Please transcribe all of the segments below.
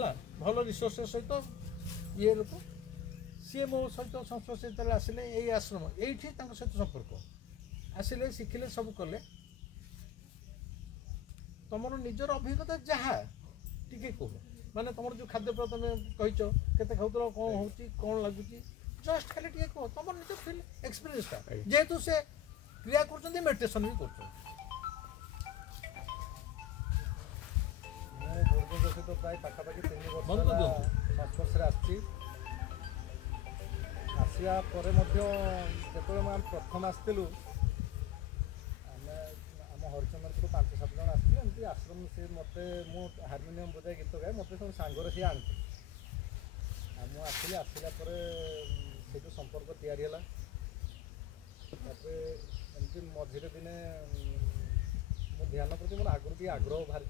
भल रिसोर्सेस सहित ये लोक सी मो सहित संस्पर्श जो आसिले यही आश्रम ये सहित संपर्क आसिले शिखिले सब कले तुम निजर अभिज्ञता जहाँ टी कह माने तुम जो खाद्य तुम कहीच के खाऊ कौन हो कौन लगुच जस्ट खाली टे कह तुम निज फिल एक्सपीरियंसटा जेहेतु से क्रिया कर मेडिटेशन भी कर सहित प्राय पाखापाखि 3 वर्ष संस्पर्श आसवा प्रथम आसलु आम हरिचंद्रपुर 5-7 जन आसती आश्रम से मत मु हारमोनियम बजाय गीत गाए मत सब सांगर सी आनी मुझे आसला से जो संपर्क तैयारी है एमती मझे दिने मो ध्यान प्रति मोर आगुरी टी आग्रह बाहरी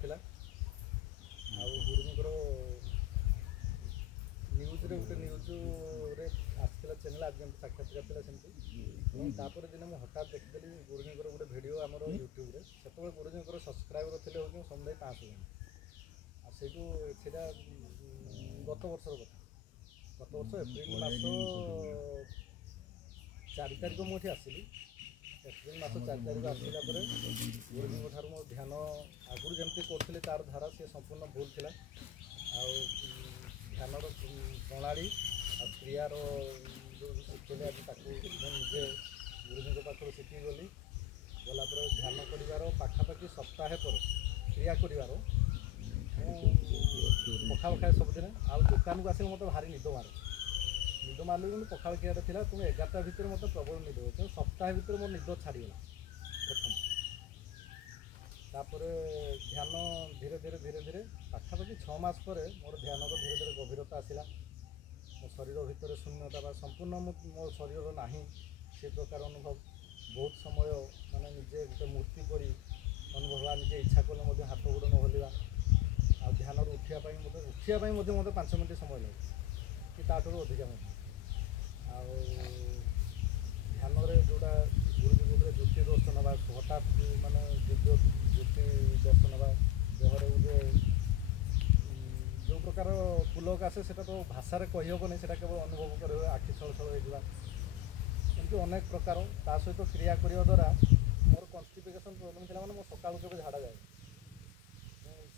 गुरुजींकर न्यूज रे गोटे न्यूज रे आसला चैनल आज साक्षात्कार था सेमती तापर दिन मुझे हठात देखीदेली गुरुजींकर गोटे भिडियो आमर यूट्यूब रे से गुरुजींकर सब्सक्राइबर थे हूँ समुदाय 500 जन आठू से गत वर्षर कथा गत वर्ष एप्रिल मास 4 तारिख मुझे आसली एप्रिल मास 4 तारिख आसला गुरुजी ठार मो ध्यान आगुरी जमती करते तार धारा सी संपूर्ण भूल था ध्यानर प्रणाली आ क्रियार जो शिखेले आज मुझे गुरुजी पाखर शिखी गली गलापर ध्यान कर पाखापाखि सप्ताहे पर क्रिया कर पखाड़ खाए सबुदिन आ दुकान को आसिले मत भारी निद मारे कि पखाड़ खियाटा था तुम 11टा भितर मत प्रबल निद हो सप्ताह भितर मोर निद छाड़गला प्रथम तापर ध्यान धीरे धीरे धीरे धीरे पाखापाखि 6 मास पर मोर ध्यान धीरे धीरे गभीरता आसला मो शरीर भितर शून्यता संपूर्ण मो शरीर ना से प्रकार अनुभव बहुत समय माने निजे गोटे मूर्ति परी अनुभव निजे इच्छा कले हाथ गोड़ न हलिया आ ध्यान उठापी मत 5 मिनट समय लगे कि ताठू अधिका ध्यान जोड़ा गुरुजी गोटे ज्योति दर्शन ना हठात माने दिव्य ज्योति दर्शन ना देहर गोटे जो प्रकार पुलक आसे से तो भाषा कहीहबनी से केवल अनुभव कर आखि छल छल होमती अनेक प्रकार ता सहित क्रिया करने द्वारा मोर कन्स्टिपेसन प्रोब्लेम था मैंने मो सका केवल झाड़ा जाए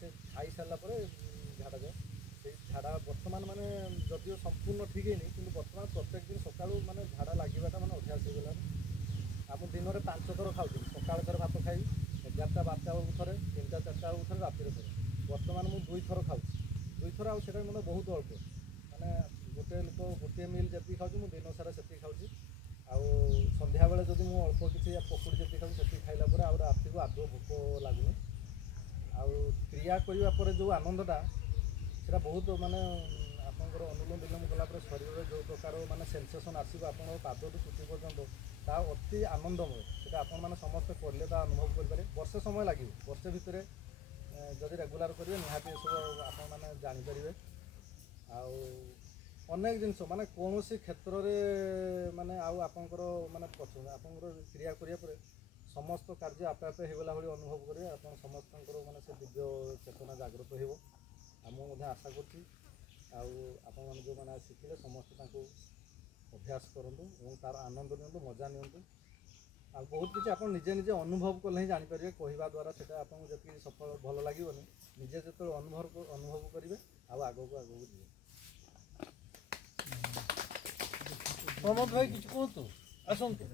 से खाई सारा झाड़ा जाए से झाड़ा बर्तमान माने जदिव संपूर्ण ठीक है कि बर्तमान प्रत्येक दिन सका माने झाड़ा लगे मैंने अभ्यास हो गला आप दिन में 5 थर खाऊ सका थे भात खाई 11टा 12टा बेलू थे 3टा 4टा बेलू थे रातिर थे बर्तमान मुझे 2 थर खाऊँ 2 थर आटा मतलब बहुत अल्प माने गोटे लोक गोटे मिल जी खाऊँ मुझे दिन सारा से खाऊँ संध्या बेले जब मुझे अल्प किसी पकुड़ी जी खाऊँ से खाइला राति को आदौ भोक लगुनि क्रिया करने पर जो आनंदटा से बहुत माने आपंकर अनुलोम विलोम कलापर शरीर में जो प्रकार माने सेनसेसन आसो आप पाद टू चुटी पर्यंत ता अति आनंदमय से आपण मैंने समस्ते कले अनुभव करें वर्षे समय लगे वर्षे भितर जदि रेगुलार करेंगे निहाती सब आपने जापर अनेक जिनस माने कौन सी क्षेत्र में माने आपंकर माने पसंद आपंकर क्रिया करिया समस्त कार्य आपे आपे होगला भाई अनुभव करेंगे आप समस्त माने से दिव्य चेतना जागृत हो आशा करी जो मैंने शिखिले समस्त अभ्यास करूँ और तार आनंद नि मजा नि बहुत किसी आप निजे निजे अनुभव कले ही जापर कहवा द्वारा से आपको जी सफल भल लगे निजे जो अनुभव करेंगे आग को जी प्रमोद भाई किसी कहतु आसतु